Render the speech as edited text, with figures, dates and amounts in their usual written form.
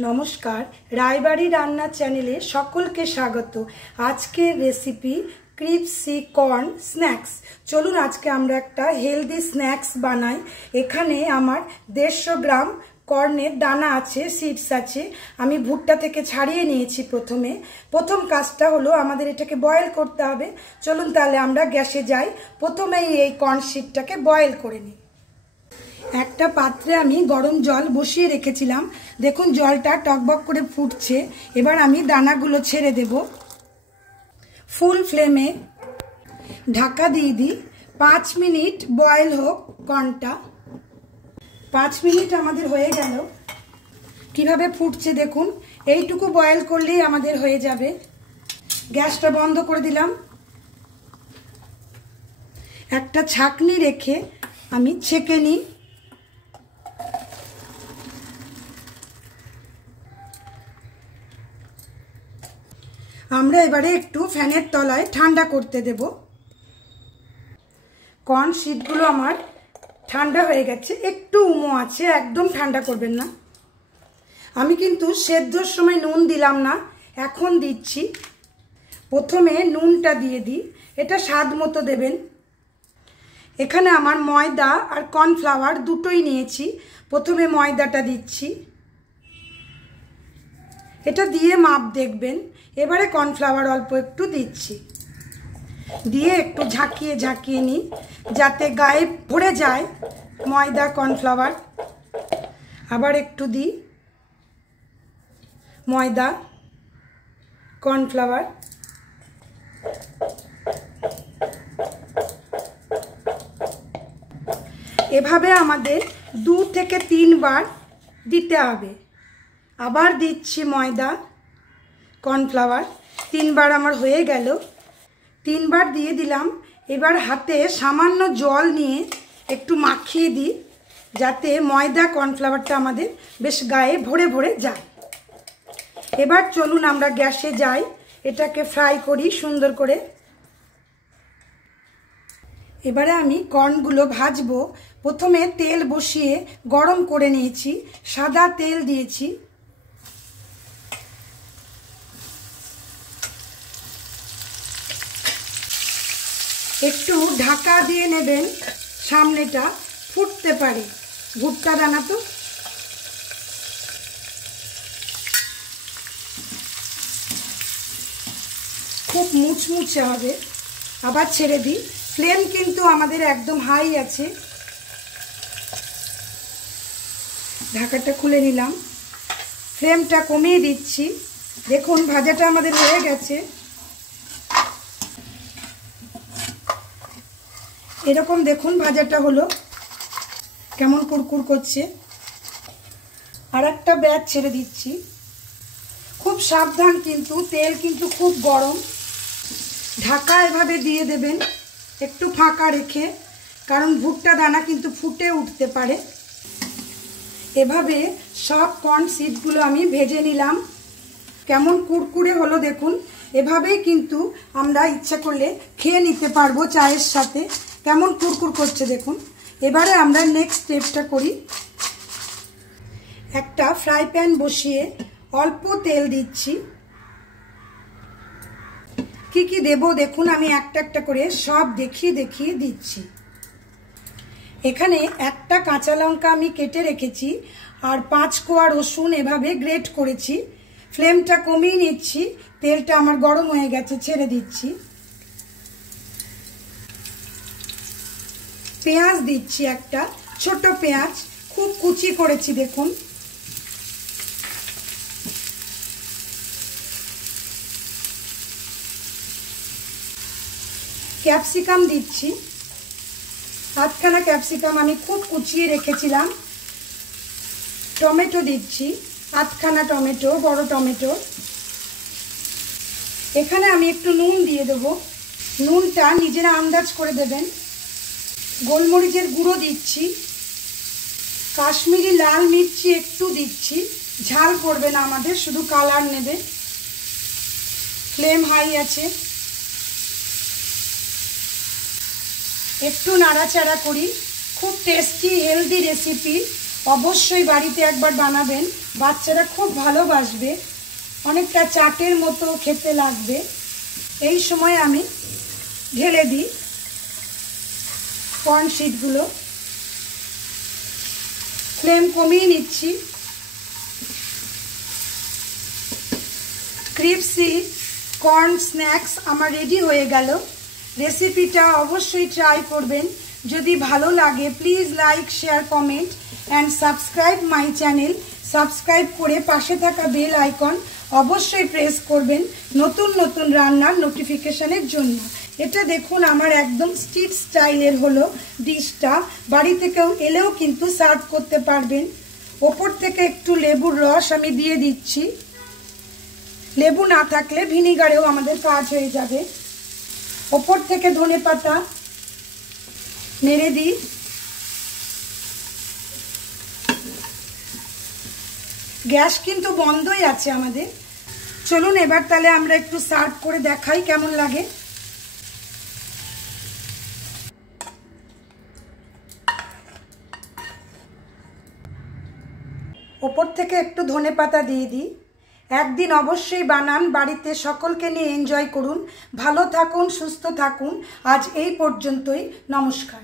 नमस्कार रायबाड़ी रान्ना चैनेले सकलके स्वागत। आजकेर रेसिपि क्रिस्पी कर्न स्नैक्स। चलुन आज के आमरा एकटा हेल्दी स्नैक्स बानाई। एखाने आमार 150 ग्राम कर्नेर दाना आछे, सीड्स आछे। आमी भुट्टा थेके छाड़िए नियेछि। प्रथम काजटा हलो आमादेर एटाके बয়েল करते हबे। चलुन ताहले आमरा ग्यासे जाई, प्रथमेई एई कर्न सीडटाके बয়েল करे निই। একটা পাত্রে আমি গরম জল বসিয়ে রেখেছিলাম। দেখুন জলটা টকবক করে ফুটছে। এবার আমি দানাগুলো ছেড়ে দেব। ফুল ফ্লেমে ঢাকা দিয়ে দিই। 5 মিনিট বয়েল হোক কর্নটা। 5 মিনিট আমাদের হয়ে গেল। কিভাবে ফুটছে দেখুন। এইটুকু বয়েল করলেই আমাদের হয়ে যাবে। গ্যাসটা বন্ধ করে দিলাম। একটা ছাঁকনি রেখে আমি ছেঁকে নিই। আমরা এবারে একটু ফ্যানের তলায় ঠান্ডা করতে দেব। কর্ন শীটগুলো আমার ঠান্ডা হয়ে গেছে, একটু উমো আছে, একদম ঠান্ডা করবেন না। আমি কিন্তু সেদ্ধর সময় নুন দিলাম না, এখন দিচ্ছি। প্রথমে নুনটা দিয়ে দিই, এটা স্বাদ মতো দেবেন। এখানে আমার ময়দা আর কর্নফ্লাওয়ার দুটোই নিয়েছি। প্রথমে ময়দাটা দিচ্ছি, এটা দিয়ে মাপ দেখবেন। এবারে কর্নফ্লাওয়ার অল্প একটু দিচ্ছি, দিয়ে একটু ঝাঁকিয়ে ঝাঁকিয়ে নিই যাতে গায়ে ভরে যায় ময়দা কর্নফ্লাওয়ার। আবার একটু দিই ময়দা কর্নফ্লাওয়ার। এভাবে আমাদের 2 থেকে 3 বার দিতে হবে। আবার দিচ্ছি ময়দা কর্নফ্লাওয়ার। 3 বার আমার হয়ে গেল। 3 বার দিয়ে দিলাম। এবার হাতে সামান্য জল নিয়ে একটু মাখিয়ে দিই যাতে ময়দা কর্নফ্লাওয়ারটা আমাদের বেশ গায়ে ভরে ভরে যায়। এবার চলুন আমরা গ্যাসে যাই, এটাকে ফ্রাই করি সুন্দর করে। এবারে আমি কর্নগুলো ভাজবো। প্রথমে তেল বসিয়ে গরম করে নিয়েছি, সাদা তেল দিয়েছি। একটু ঢাকা দিয়ে নেবেন, সামনেটা ফুটতে পারে। ভুট্টা দানা তো। খুব মুচমুচে হবে। আবার ছেড়ে দিই। ফ্লেম কিন্তু আমাদের একদম হাই আছে। ঢাকাটা খুলে নিলাম, ফ্লেমটা কমিয়ে দিচ্ছি। দেখুন ভাজাটা আমাদের হয়ে গেছে। এরকম দেখুন ভাজাটা হলো, কেমন কুরকুর করছে। আর একটা ব্যাচ ছেড়ে দিচ্ছি। খুব সাবধান, কিন্তু তেল কিন্তু খুব গরম। ঢাকা এভাবে দিয়ে দেবেন একটু ফাঁকা রেখে, কারণ ভুট্টা দানা কিন্তু ফুটে উঠতে পারে। এভাবে সব কর্ন সিডগুলো আমি ভেজে নিলাম। কেমন কুরকুরে হলো দেখুন। এভাবেই কিন্তু আমরা ইচ্ছা করলে খেয়ে নিতে পারবো চায়ের সাথে। কেমন কুরকুর করছে দেখুন। এবারে আমরা নেক্সট স্টেপটা করি। একটা ফ্রাই প্যান বসিয়ে অল্প তেল দিচ্ছি। কি কি দেব দেখুন, আমি একটা একটা করে সব দেখিয়ে দেখিয়ে দিচ্ছি। এখানে একটা কাঁচা লঙ্কা আমি কেটে রেখেছি, আর 5 কোয়া রসুন এভাবে গ্রেট করেছি। ফ্লেমটা কমিয়ে নিচ্ছি। তেলটা আমার গরম হয়ে গেছে, ছেড়ে দিচ্ছি। পেঁয়াজ দিচ্ছি, একটা ছোট পেঁয়াজ খুব কুচি করেছি দেখুন। ক্যাপসিকাম দিচ্ছি, 8খানা ক্যাপসিকাম আমি খুব কুচিয়ে রেখেছিলাম। টমেটো দিচ্ছি, 8খানা টমেটো, বড় টমেটো। এখানে আমি একটু নুন দিয়ে দেবো। নুনটা নিজেরা আন্দাজ করে দেবেন। গোলমরিচের গুঁড়ো দিচ্ছি। কাশ্মীরি লাল মির্চি একটু দিচ্ছি, ঝাল করবে না আমাদের, শুধু কালার নেবে। ফ্লেম হাই আছে। একটু নাড়াচাড়া করি। খুব টেস্টি হেলদি রেসিপি, অবশ্যই বাড়িতে একবার বানাবেন। বাচ্চারা খুব ভালোবাসবে, অনেকটা চাটের মতো খেতে লাগবে। এই সময় আমি ঢেলে দিই কর্ন শিটগুলো, ফ্লেম কমিয়ে নিচ্ছি। ক্রিপসি কর্ন স্ন্যাক্স আমার রেডি হয়ে গেল। রেসিপিটা অবশ্যই ট্রাই করবেন। যদি ভালো লাগে please like, share, comment and subscribe my channel. Subscribe করে পাশে থাকা বেল আইকন অবশ্যই প্রেস করবেন নতুন নতুন রান্নার নোটিফিকেশনের জন্য। এটা দেখুন আমার একদম স্ট্রিট স্টাইলের হলো ডিশটা। বাড়ি থেকেও এলেও কিন্তু সার্ভ করতে পারবেন। ওপর থেকে একটু লেবুর রস আমি দিয়ে দিচ্ছি। লেবু না থাকলে ভিনিগারেও আমাদের কাজ হয়ে যাবে। ওপর থেকে ধনেপাতা নেড়ে দিই। গ্যাস কিন্তু বন্ধই আছে আমাদের। চলুন এবার তাহলে আমরা একটু সার্ভ করে দেখাই কেমন লাগে। ওপর থেকে একটু ধনেপাতা দিয়ে দিই। একদিন অবশ্যই বানান, বাড়িতে সকলকে নিয়ে এনজয় করুন। ভালো থাকুন, সুস্থ থাকুন। আজ এই পর্যন্তই। নমস্কার।